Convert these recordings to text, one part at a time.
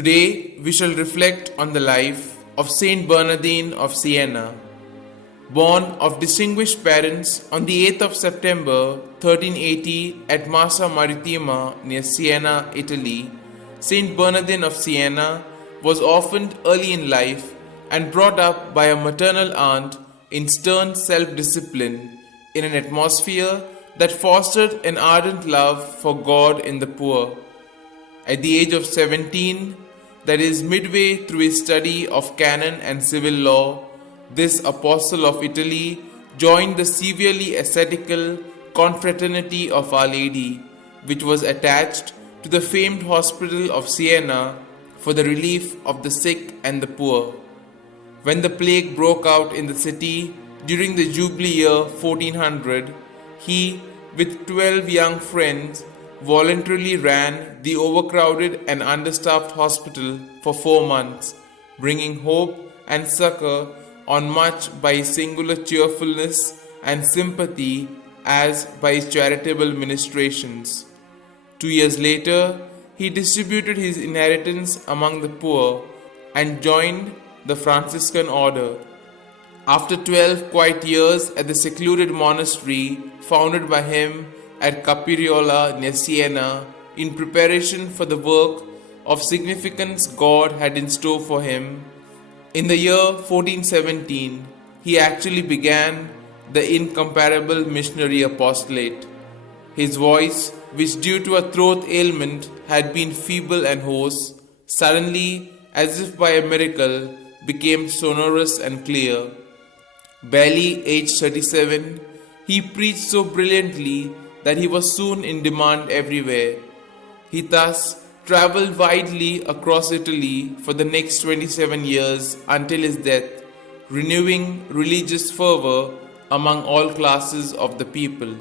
Today we shall reflect on the life of St Bernardine of Siena. Born of distinguished parents on the 8th of September 1380 at Massa Marittima near Siena, Italy, St Bernardine of Siena was orphaned early in life and brought up by a maternal aunt in stern self-discipline in an atmosphere that fostered an ardent love for God in the poor. At the age of 17, that is midway through his study of canon and civil law, this apostle of Italy joined the severely ascetical Confraternity of Our Lady, which was attached to the famed hospital of Siena for the relief of the sick and the poor. When the plague broke out in the city during the Jubilee year 1400, he, with 12 young friends, voluntarily ran the overcrowded and understaffed hospital for 4 months, bringing hope and succor on much by his singular cheerfulness and sympathy as by his charitable ministrations. 2 years later, he distributed his inheritance among the poor and joined the Franciscan order. After 12 quiet years at the secluded monastery founded by him at Capiriola near Siena, in preparation for the work of significance God had in store for him, in the year 1417, he actually began the incomparable missionary apostolate. His voice, which due to a throat ailment had been feeble and hoarse, suddenly, as if by a miracle, became sonorous and clear. Barely aged 37, he preached so brilliantly that he was soon in demand everywhere. He thus traveled widely across Italy for the next 27 years until his death, renewing religious fervor among all classes of the people.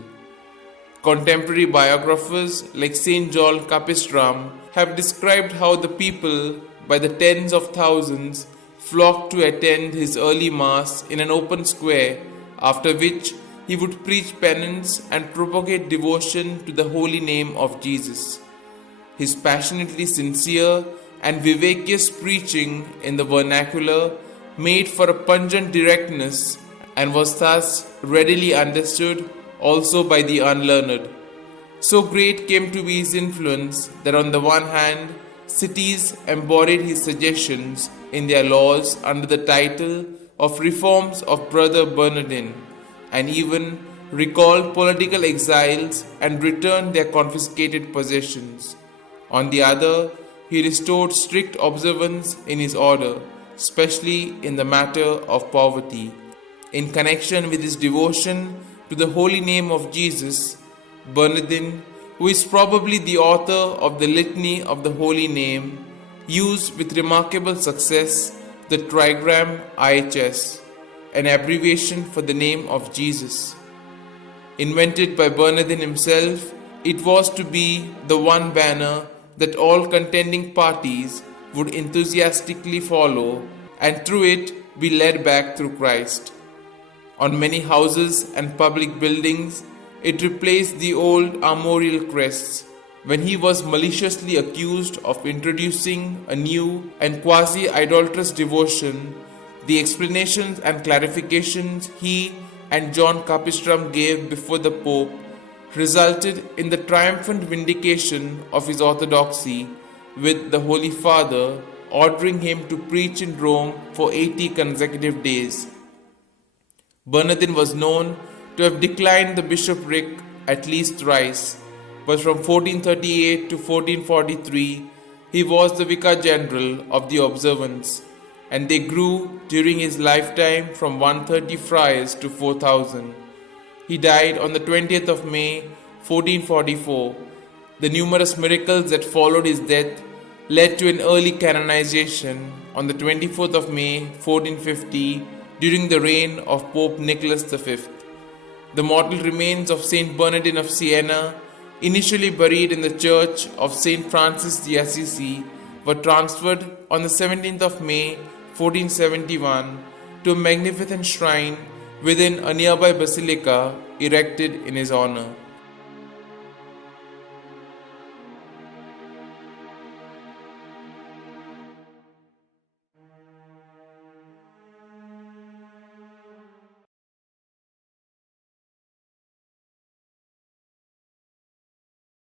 Contemporary biographers like St John Capistram have described how the people, by the tens of thousands, flocked to attend his early mass in an open square, after which he would preach penance and propagate devotion to the holy name of Jesus. His passionately sincere and vivacious preaching in the vernacular made for a pungent directness and was thus readily understood also by the unlearned. So great came to be his influence that on the one hand, cities embodied his suggestions in their laws under the title of Reforms of Brother Bernardine, and even recalled political exiles and returned their confiscated possessions. On the other, he restored strict observance in his order, especially in the matter of poverty. In connection with his devotion to the holy name of Jesus, Bernardine, who is probably the author of the Litany of the Holy Name, used with remarkable success the trigram IHS, an abbreviation for the name of Jesus. Invented by Bernardine himself, it was to be the one banner that all contending parties would enthusiastically follow and through it be led back through Christ. On many houses and public buildings, it replaced the old armorial crests. When he was maliciously accused of introducing a new and quasi-idolatrous devotion, the explanations and clarifications he and John Capistram gave before the Pope resulted in the triumphant vindication of his orthodoxy, with the Holy Father ordering him to preach in Rome for 80 consecutive days. Bernardine was known to have declined the bishopric at least thrice, but from 1438 to 1443 he was the Vicar General of the Observance, and they grew during his lifetime from 130 friars to 4,000. He died on the 20th of May 1444. The numerous miracles that followed his death led to an early canonization on the 24th of May 1450 during the reign of Pope Nicholas V. The mortal remains of St Bernardine of Siena, initially buried in the church of St Francis de Assisi, were transferred on the 17th of May 1471 to a magnificent shrine within a nearby basilica erected in his honor.